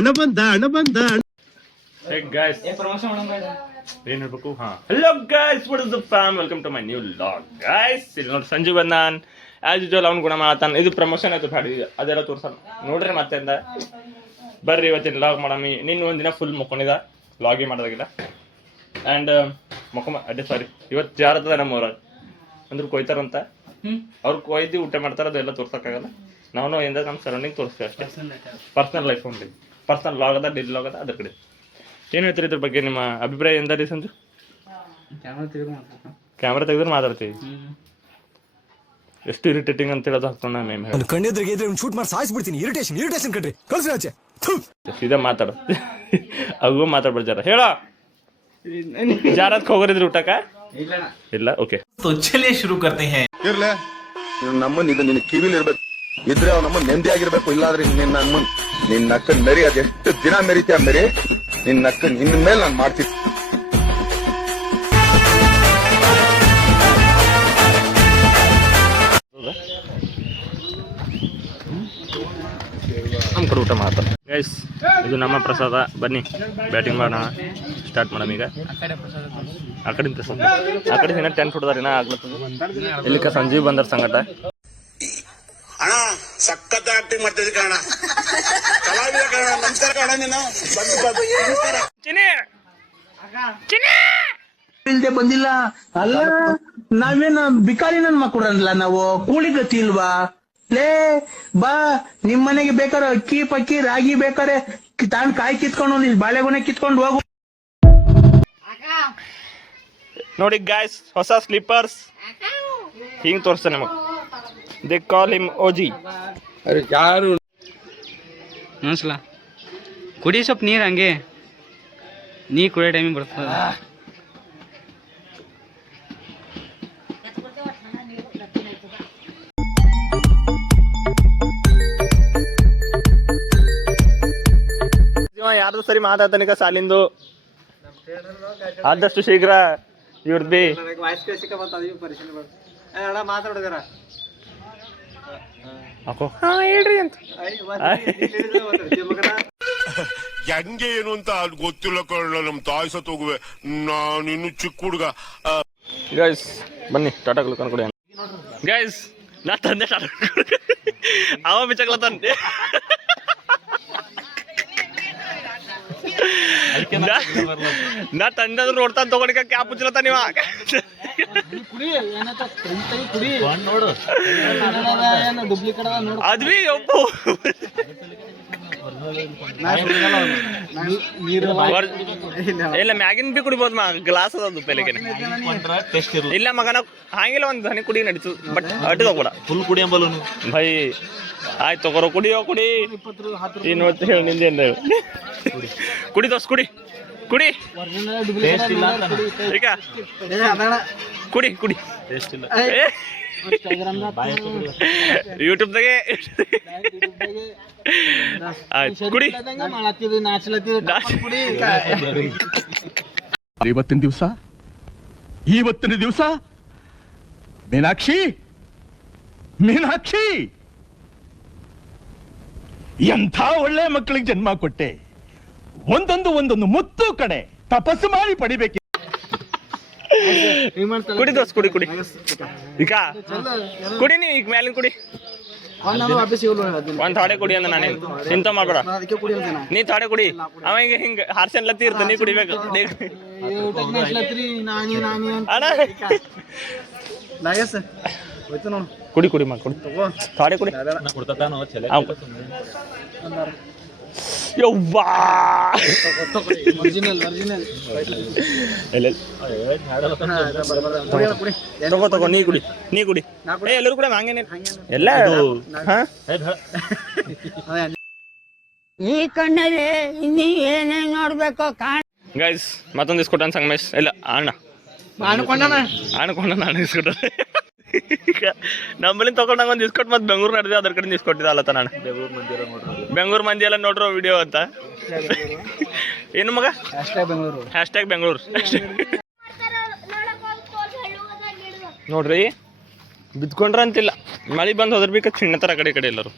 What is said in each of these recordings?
ಹಣ ಬಂದ ಏನ್ ಹೇಳ್ಬೇಕು? Hello guys, what is the fam, welcome to my new vlog guys. ಇಲ್ಲಿ ನೋಡಿ ಸಂಜೀವ್ ಬಂದಾನ್ ಆಸ್ ಯೂಶುವಲ್, ಅವ್ನು ಗುಣ ಮಾಡತ್ತಾನ. ಇದು ಪ್ರಮೋಷನ್ ಆಯ್ತು ಹಾಡಿ, ಅದೆಲ್ಲ ತೋರ್ಸಲ್ಲ ನೋಡ್ರಿ. ಮತ್ತೆ ಬರ್ರಿ ಇವತ್ತಿನ ಲಾಗ್ ಮಾಡಮಿ. ನಿನ್ನ ಒಂದಿನ ಫುಲ್ ಮುಕ್ಕೊಂಡಿದ, ಲಾಗೇ ಮಾಡೋದಾಗಿಲ್ಲ. ಆ್ಯಂಡ್ ಅದೇ ಸಾರಿ, ಇವತ್ತು ಜಾರತದ ನಮ್ಮವ್ರ ಅಂದ್ರೆ ಕೊಯ್ತಾರಂತ. ಅವ್ರು ಕೊಯ್ದು ಊಟ ಮಾಡ್ತಾರೆ, ಅದೆಲ್ಲ ತೋರ್ಸೋಕ್ಕಾಗಲ್ಲ. ನಾವು ಎಂದ ನಮ್ಮ ಸರೌಂಡಿಂಗ್ ತೋರಿಸ್ತೀವಿ ಅಷ್ಟೇ. Personal life only, personal log ಅದ, ಡೈಲಿ ಲಾಗ್ ಅದ, ಅದ್ರ ಕಡೆ. ಏನು ಹೇಳ್ತೀರಿ ಇದ್ರ ಬಗ್ಗೆ? ನಿಮ್ಮ ಅಭಿಪ್ರಾಯ ಎಂದಾರಿ ಸಂಜು? ಕ್ಯಾಮ್ರಾ ತೆಗೆದ್ರೆ ಮಾತಾಡ್ತೀವಿ. ಎಷ್ಟು ಇರಿಟೇಟಿಂಗ್ ಅಂತ ಹೇಳೋದು ಹಾಕ್ತಾನೆ ನಾನು. ಕಣ್ಣೆದ್ರಿಗೆ ಶೂಟ್ ಮಾಡಿ ಸಾಯಿಸ್ಬಿಡ್ತೀನಿ. ಇರಿಟೇಷನ್ ಕಣ್ರಿ, ಕಳ್ಸಿ ಆಚೆ. ಸೀದಾ ಮಾತಾಡು. ಅವು ಮಾತಾಡ್ಬಿಡ್ತಾರ. ಹೇಳ ಜಾರತ್ಗೆ ಹೋಗೋರಿದ್ರು ಊಟಕ್ಕ? ಇಲ್ಲ. ಓಕೆ, ಚಲಿಯೇ ಶುರು करते हैं. ಇರ್ಲೆ ನಮ್ಮನ್ನ ಇದು ನಿನ್ನ ಕಿವಿಲಿ ಇರ್ಬೇಕು, ಇದ್ರೆ ಅವ್ ನಮ್ಮನ್ನ ನೆಮ್ಮದಿ ಆಗಿರ್ಬೇಕು. ಇಲ್ಲಾದ್ರೆ ನಿನ್ನ ಅಕ್ಕನ್ ಮೆರಿ, ಅದೆಷ್ಟು ದಿನ ಮೆರಿತೀಯ ಮೆರಿ. ನಿನ್ನ ಅಕ್ಕನ್ ಇನ್ ಮೇಲೆ ನಾನು ಮಾಡ್ತೀನಿ. ನಮ್ಮ ಕಡೆ ಊಟ ಮಾತಾಡ ಗೈಸ್. ಇದು ನಮ್ಮ ಪ್ರಸಾದ. ಬನ್ನಿ ಬ್ಯಾಟಿಂಗ್ ಮಾಡೋಣ, ಸ್ಟಾರ್ಟ್ ಮಾಡಮ್ ಈಗ. ಆ ಕಡೆ ಪ್ರಸಾದ, ಆ ಕಡೆ ದಿನ 10 ಫುಟ್ ದಿನ ಆಗ್ಲತ್ತದ. ಇಲ್ಲಿಕ ಸಂಜೀವ್ ಬಂದಾರ ಸಂಗಟ. ಅಣ್ಣ ಸಖತ್ ಆಕ್ಟಿಂಗ್ ಮಾಡ್ತಿದ್ದೆ ಕಣ, ಕಲಾವಿದ ಕಣ. ನಮಸ್ಕಾರ ಕಣ, ನೀನು ಇಲ್ದೆ ಬಂದಿಲ್ಲ ಅಲ್ಲ. ನಾವೇನು ಬಿಕಾರಿ ನನ್ ಮಕ್ಕಳಲ್ಲ, ನಾವು ಕೂಲಿ ಗತಿ ಇಲ್ವಾ? ಲೇ ಬಾ, ನಿಮ್ ಮನೆಗೆ ಬೇಕಾದ್ರೆ ಅಕ್ಕಿ ಪಕ್ಕಿ ರಾಗಿ ಬೇಕಾರೆ ತಾಂಡ್ ಕಾಯಿ ಕಿತ್ಕೊಂಡು ಇಲ್ಲಿ ಬಾಳೆಗೊನೆ ಕಿತ್ಕೊಂಡು ಹೋಗು. ನೋಡಿ ಗಾಯ್ಸ್, ಹೊಸ ಸ್ಲೀಪರ್ಸ್ ಹಿಂಗ್ ತೋರಿಸ್ತಾನೆ ನಮಗ್. They call him OG. ಅರೆ ಯಾರು ಅನ್ಸಲ್ಲ, ಕುಡಿ ಸ್ವಲ್ಪ ನೀರು. ಹಂಗೆ ನೀ ಕುಡಿಯೋ ಟೈಮಿಗೆ ಬರ್ತದ. ಯಾರ್ದು ಸರಿ ಮಾತಾಡ್ತಾನಿಕ ಸಾಲಿಂದು. ಆದಷ್ಟು ಶೀಘ್ರ ಇವ್ರದ್ದು ಬಿ ಹಾಕೋ ಹೇಳ್ರಿ ಅಂತ. ಹೆಂಗೆ ಏನು ಅಂತ ಗೊತ್ತಿಲ್ಲ ಕಣ. ನಮ್ ತಾಯಿ ಸತ್ ಹೋಗುವೆ, ನಾನು ಇನ್ನು ಚಿಕ್ಕ ಹುಡುಗ. ಗೈಸ್ ಬನ್ನಿ ಟಾಟಾ ಗ್ಲೂಕಾನ್ ಕೊಡಿ. ಗೈಸ್ ನಾ ತಂದೆ ಟಾಟಾ ಅವ ಬಿಚ್ಚಕ್ಲತ್ತಾನೆ. ನಾ ತಂದಾದ್ರು ನೋಡ್ತಾನ ತಗೊಂಡಿಕ ಕ್ಯಾಪ್ ಮುಚ್ಚಲತ್ತ ನೀವ. ಅದ್ವಿ ಒಪ್ಪು ಇಲ್ಲ ಮ್ಯಾಗಿನ್ ಬಿ ಕುಡಿಬೋದು ಗ್ಲಾಸ್ ಅದದು ಪೆಲೆಗೆ. ಇಲ್ಲ ಮಗನ ಹಂಗಿಲ್ಲ, ಒಂದು ಹನಿ ಕುಡಿ ನಡೀತು, ಬಟ್ ಅಡ್ಡ ತಗೋಡ ಫುಲ್ ಕುಡಿ ಅಂಬಲ್ಲ ಭೈ. ಆಯ್ತು ತಗೋರೋ, ಕುಡಿಯೋ ಕುಡಿ. ಇನ್ನು ಹೇಳಿ ನಿಂದೇನು ಕುಡಿ ದೋಸ್, ಕುಡಿ ಕುಡಿ ಈಗ ಕುಡಿ ಕುಡಿ. ಯೂಟ್ಯೂಬ್ದಾಗೆ ಆಯ್ತು ಕುಡಿ. ಇವತ್ತಿನ ದಿವಸ ಮೀನಾಕ್ಷಿ ಎಂಥ ಒಳ್ಳೆ ಮಕ್ಕಳಿಗೆ ಜನ್ಮ ಕೊಟ್ಟೆ. ಒಂದೊಂದು ಮುತ್ತು ಕಡೆ ತಪಸ್ಸು ಮಾಡಿ ಪಡಿಬೇಕು. ಕುಡಿ ದೋಸ್, ಕುಡಿ ಕುಡಿ ಈಗ ಕುಡಿ. ನೀ ಈಗ ಮ್ಯಾಲಿನ ಕುಡಿ, ಒಂದ್ ಥಾಡೆ ಕುಡಿ ಅಂದ. ನಾನೇ ಇಂತ ಮಾಡ್ಬೇಡ, ನೀ ಥಾಡೆ ಕುಡಿ. ಅವಾಗ ಹಿಂಗ ಹಾರ್ಸನ್ಲತ್ತಿ ಇರ್ತ, ನೀ ಕುಡಿಬೇಕು. ಕುಡಿ ಕುಡಿ ಮಾ ಕುಡಿ, ಥಾಡೆ ಕುಡಿ. ಯವ್ವಾ ತಗೋ ನೀ ಕುಡಿ, ನೀ ಕುಡಿ. ಎಲ್ಲರೂ ಕೂಡ ಹಂಗೇನೆ ಎಲ್ಲ. ಈ ಕಣ್ಣಲ್ಲಿ ನೀವ್ ಏನೇನ್ ನೋಡ್ಬೇಕು ಗೈಸ್. ಮತ್ತೊಂದು ಇಸ್ಕೊಟ್ಟಾನ ಸಂಗಮೇಶ್. ಇಲ್ಲ ಅಣ್ಣ ನಾನು ಇಸ್ಕೊಟ್ಟ. ನಮ್ಮಲ್ಲಿ ತಗೊಂಡಂಗ ಒಂದು ಇಸ್ಕೊಟ್ ಮತ್ತೆ ಬೆಂಗಳೂರು ನಡೆದಿದೆ, ಅದ್ರ ಕಡೆ ಇಸ್ಕೊಟ್ಟಿದ್ದ ಅಲ್ಲತ್ತ. ನಾನು ಬೆಂಗಳೂರು ಮಂದಿ ಎಲ್ಲ ನೋಡ್ರೋ ವಿಡಿಯೋ ಅಂತ. ಏನು ಮಗ? ಹ್ಯಾಶ್ಟ್ಯಾಗ್ ಬೆಂಗಳೂರು ನೋಡ್ರಿ. ಬಿದ್ಕೊಂಡ್ರ ಅಂತಿಲ್ಲ, ಮಳೆ ಬಂದು ಹೋದ್ರ ಬೇಕಾ ಚಿಣ್ಣತರ ಕಡೆ ಎಲ್ಲರೂ.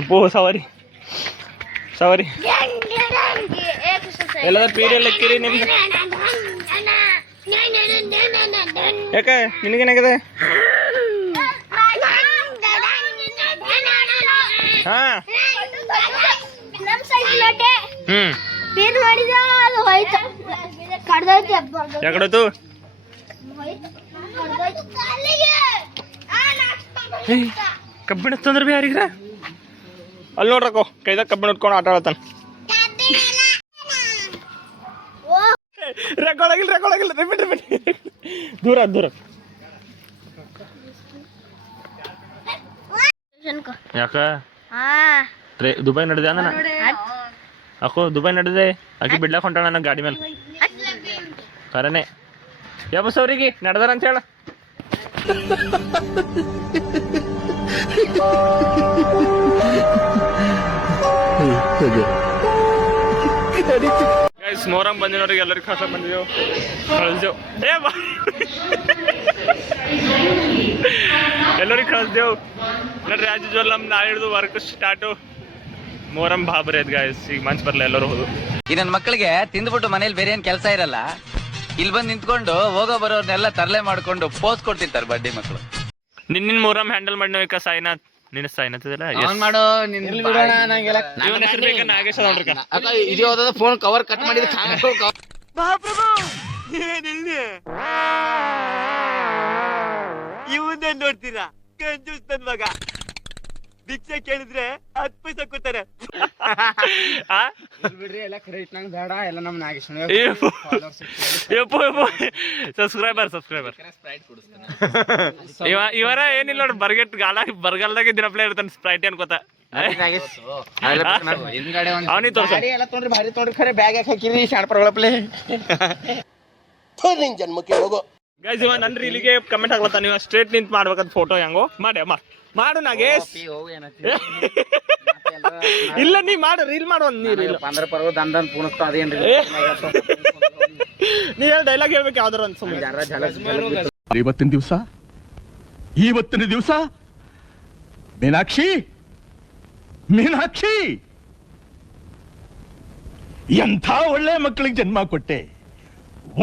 ಎಪ್ಪೋ ಸವಾರಿ ಸವರಿ ಎಲ್ಲದ ಪೀರಿಯಲ್ ಲೆಕ್ಕಿರಿ ನಿಮ್ದು ಯಾಕೆ ನಿನಗೇನಾಗಿದೆ ಹಾ ಯಾಕಡೋತು ಕಬ್ಬಿಣ ತಂದ್ರೆ ಬಿ ಯಾರಿಗ್ರ ಅಲ್ಲಿ ನೋಡ್ರಕೋ ಕೈದಾಗ ಕಬ್ಬಿಣ ಇಟ್ಕೊಂಡು ಆಟ ಆಡ್ತಾನ ರೆಕಾರ್ಡ್ ರಿಪೀಟ್ ದೂರ ಯಾಕ ದುಬೈ ನಡೆದೆ ಅಂದ ಅಕ್ಕೋ ದುಬೈ ನಡೆದೆ ಆಕಿ ಬಿಡ್ಲಾಕ್ ಹೊಂಟಾಳ ನನ್ನ ಗಾಡಿ ಮೇಲೆ ಕರನೆ ಯಾಬಸ್ ಅವ್ರಿಗೆ ನಡೆದಾರ ಅಂತ ಹೇಳ ಮೊಹರಂ ಬಂದಿನವ್ರಿಗೆ ಎಲ್ಲರಿಗೂ ಕಳ್ಸಕ್ ಬಂದಿದ್ದೆವು ಕಳಿಸ್ದೇವು ಎಲ್ಲರಿಗೂ ಕಳಿಸ್ದೇವು ನೋಡ್ರಿ ಆಜು ಜೋಲ್ ನಮ್ದು ನಾಳೆ ಹಿಡಿದು ವರ್ಕ್ ಸ್ಟಾರ್ಟು ಮೊಹರಂ ಬಾಬರಿ ಅದ್ ಗಾಯ್ಸ್ ಈಗ ಮನ್ಸು ಬರಲ್ಲ ಎಲ್ಲರೂ ಹೋದು ಈ ನನ್ನ ಮಕ್ಕಳಿಗೆ ತಿಂದ್ಬಿಟ್ಟು ಮನೇಲಿ ಬೇರೆ ಏನ್ ಕೆಲಸ ಇರಲ್ಲ ಇಲ್ಲಿ ಬಂದು ನಿಂತ್ಕೊಂಡು ಹೋಗೋ ಬರೋರ್ನೆಲ್ಲ ತರಲೆ ಮಾಡ್ಕೊಂಡು ಪೋಸ್ ಕೊಡ್ತಿರ್ತಾರೆ ಬಡ್ಡಿ ಮಕ್ಕಳು ನಿನ್ನ ಮೊಹರಂ ಹ್ಯಾಂಡಲ್ ಮಾಡಿನೋಕ ಸಾಯಿನಾಥ್ ನಿನ್ನ ಸಾಯಿನಾಥ್ ಇದೆಲ್ಲ ನಾಗೇಶ್ ನೋಡ್ರಿ ಇದು ಫೋನ್ ಕವರ್ ಕಟ್ ಮಾಡಿದ ಇವಂದೇ ನೋಡ್ತೀರಾ ಕಂಜೂಸ್ ನನ್ ಮಗ ಭಿಕ್ಷೆ ಕೇಳಿದ್ರೆ 10 ಪೈಸೆ ಕೊಡ್ತಾರೆ ಬಿಡ್ರಿ ಎಲ್ಲ ಕ್ರೆಡಿಟ್ ನಂಗೆ ಬೇಡ ಎಲ್ಲ ನಮ್ ನಾಗೇಶ್ ಸಬ್ಸ್ಕ್ರೈಬರ್ ಇವರ ಏನಿಲ್ಲ ನೋಡಿ ಬರಗಾಲದಾಗ ದಿನಪ್ಲೇ ಇರ್ತಾನೆ ಸ್ಪ್ರೈಟ್ ಅನ್ಕೋತ ಅವನಿ ತೋರ್ಸ ಎಲ್ಲ ತೊಂಡ್ರಿ ಭಾರಿ ತೊಂಡ್ರಿ ಖರೆ ಬ್ಯಾಗ್ ಯಾಕೆ ಹಾಕಿರಿ ಶಾಣಪರ್ಗಳಪ್ಲೆ ನಿನ್ ಜನ್ಮಕ್ಕೆ ಹೋಗೋ ಗೈಸ್ ಇವ ನನ್ ರೀಲಿಗೆ ಕಮೆಂಟ್ ಹಾಕ್ಲತ್ತ ನೀವು ಸ್ಟ್ರೇಟ್ ನಿಂತ್ ಮಾಡ್ಬೇಕಂತ ಫೋಟೋ ಹೆಂಗೋ ಮಾಡು ನಾಗೇಶ್ ಇಲ್ಲ ನೀ ಮಾಡು ರೀಲ್ ಮಾಡು ನೀರು ಪಂದ್ರ ಪರ್ವ ದಂದನ್ ಪೂಣಿಸ್ತಾ ಅದೇನ್ರಿ ನೀ ಡೈಲಾಗ್ ಹೇಳ್ಬೇಕು ಯಾವ್ದಾರ ಅಂತ ಸುಮ್ಮನೆ ಇವತ್ತಿನ ದಿವಸ ಮೀನಾಕ್ಷಿ ಎಂಥ ಒಳ್ಳೆ ಮಕ್ಕಳಿಗೆ ಜನ್ಮ ಕೊಟ್ಟೆ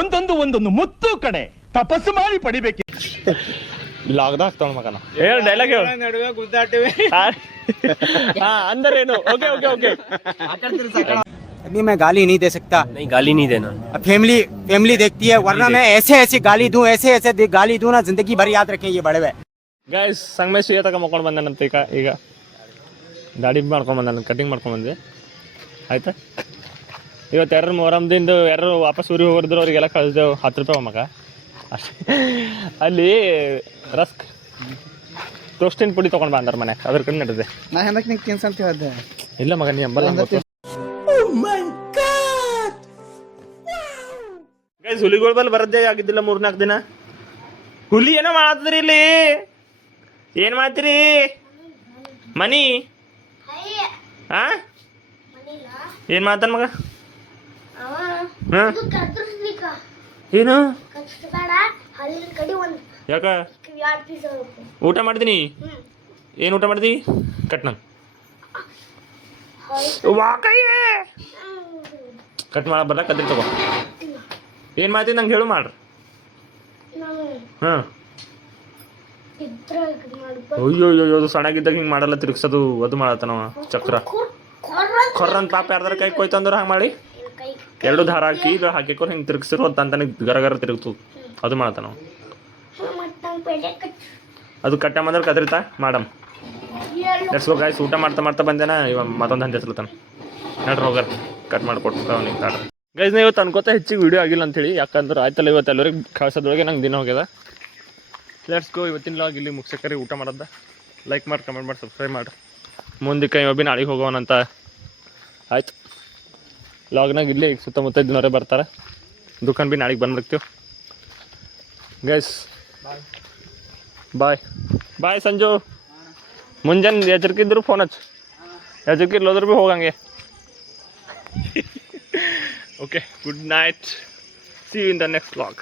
ಒಂದೊಂದು ಮುತ್ತು ಕಡೆ ತಪಸ್ಸು ಮಾಡಿ ಪಡಿಬೇಕೆ ಲಾಗ್ದಾಗ ಆಗ್ತಾವ ಮಗನ ಹೇಳ ಡೈಲಾಗ್ ಹೇಳ ನಡುವೆ ಗುದ್ದಾಟಿವೆ अंदर ओके ओके ओके अभी मैं गाली नहीं दे सकता। नहीं गाली नहीं देना। फैमिली देखती है, वरना मैं ऐसे गाली दूं, ऐसे गाली दूं ना, जिंदगी भर याद रखें ये बड़े हुए। ಗೈಸ್ ಸಂಗಮೇಶ್ ತಕ ಮಕ್ಕೊಂಡು ಬಂದಾನಂತ ಈಗ ದಾಡಿ ಮಾಡ್ಕೊಂಡು ಬಂದಾನ, ಕಟಿಂಗ್ ಮಾಡ್ಕೊಂಡು ಬಂದೆ ಆಯ್ತಾ. ಇವತ್ತು ಯಾರು ಮೊಹರಂದಿಂದ ಯಾರು ವಾಪಸ್ ಊರಿಗೆ ಹೋಗಿದ್ರು ಅವರಿಗೆಲ್ಲ ಕಳಿಸ್ದೆವು 10 ರೂಪಾಯಿ ಮಗ ಅಷ್ಟೇ. ಅಲ್ಲಿ ರಸ್ಕ್ ಟೋಸ್ಟಿನ ಪುಡಿ ತೊಗೊಂಡು ಬಂದಾರ ಮನ್ಯಾಗ, ಅದ್ರ ಕಡೆ ನಡೆದೆ. ನಾ ಹೆಂದಕ್ಕೆ ನಿಂಗೆ ತಿನ್ಸಂತ ಹೇಳ್ದೆ. ಇಲ್ಲ ಮಗ ನೀ ಎಂಬಲ್ಲ. ಗೈಸ್ ಹುಲಿಗಳ ಬಲ್ಲಿ ಬರದ್ದೇ ಆಗಿದ್ದಿಲ್ಲ 3-4 ದಿನ. ಹುಲಿ ಏನೋ ಮಾಡತ್ತೀರಿ ಇಲ್ಲಿ, ಏನ್ ಮಾಡ್ತೀರಿ? ಮನಿ ಹಾ ಏನ್ ಮಾಡ್ತಾನ ಮಗ? ಏನು ಯಾಕ ಊಟ ಮಾಡ್ತೀನಿ? ಏನು ಊಟ ಮಾಡ್ದಿ? ಕಟ್ ನಂಗೆ ಕಟ್ ಮಾಡ ಬರ್ಲ ಕದ್ರಿ ತಗೋ. ಏನು ಮಾಡ್ತೀನಿ ನಂಗೆ ಹೇಳು ಮಾಡ್ರಿ. ಹಾಂ ಅಯ್ಯೋ ಅದು ಸಣ್ಣಗಿದ್ದಾಗ ಹಿಂಗೆ ಮಾಡಲ್ಲ, ತಿರುಗ್ಸೋದು ಅದು ಮಾಡತ್ತನವ ಚಕ್ರ ಕೊರ್ರಂತ ಪಾಪ ಯಾರ್ದಾರ ಕೈ ಕೊಯ್ತಂದ್ರೆ ಹಂಗೆ ಮಾಡಿ 2 ದಾರ ಹಾಕಿ ಇದು ಹಾಕಿಕೊರ್ ಹಿಂಗೆ ತಿರುಗಿಸಿರೋ ಅಂತ ಗರ ತಿರುಗ್ತು, ಅದು ಮಾಡತ್ತನವ. ಅದು ಕಟ್ಟ ಬಂದ್ರೆ ಕದ್ರಿತಾ ಮಾಡಮ್. Let's go guys. ಊಟ ಮಾಡ್ತಾ ಬಂದೇನ, ಇವ ಮತ್ತೊಂದು ಹಂಗೆ ಹೆಸಲತ್ತಾನ ನೋಡ್ರಿ, ಹೋಗಾರ ಕಟ್ ಮಾಡಿಕೊಟ್ಟು ಅವ್ನಿಗೆ ಕಾಡ. ಗೈಸ್ ನಾ ಇವತ್ತು ಅನ್ಕೋತ ಹೆಚ್ಚಿಗೆ ವೀಡಿಯೋ ಆಗಿಲ್ಲ ಅಂತೇಳಿ, ಯಾಕಂದ್ರೆ ಆಯ್ತಲ್ಲ ಇವತ್ತು ಎಲ್ಲರಿಗೆ ಕಳ್ಸೋದ್ರೊಳಗೆ ನಂಗೆ ದಿನ ಹೋಗ್ಯದ. Let's go. ಇವತ್ತಿನ ಲಾಗ್ ಇಲ್ಲಿ ಮುಗಿಸಕರಿ, ಊಟ ಮಾಡೋದ. ಲೈಕ್ ಮಾಡಿ, ಕಮೆಂಟ್ ಮಾಡಿ, ಸಬ್ಸ್ಕ್ರೈಬ್ ಮಾಡಿ. ಮುಂದಕ್ಕೆ ಇವ ಭೀ ನಾಳೆಗೆ ಹೋಗೋಣಂತ ಆಯ್ತು. ಲಾಗ್ನಾಗ ಇಲ್ಲಿ ಈಗ ಸುತ್ತಮುತ್ತ ದಿನವರೇ ಬರ್ತಾರೆ. ದುಕಾನ್ ಭೀ ನಾಳೆಗೆ ಬಂದಿರ್ತೀವಿ ಗೈಸ್. ಬಾಯ್ ಸಂಜು. ಮುಂಜಾನೆ ಎಚ್ಚರಿಕಿದ್ರು ಫೋನ್ ಹಚ್ಚು, ಎಚ್ಚರಿಕಿರ್ಲೋದ್ರು ಭೀ ಹೋಗಂಗೆ. Okay, good night. See you in the next vlog.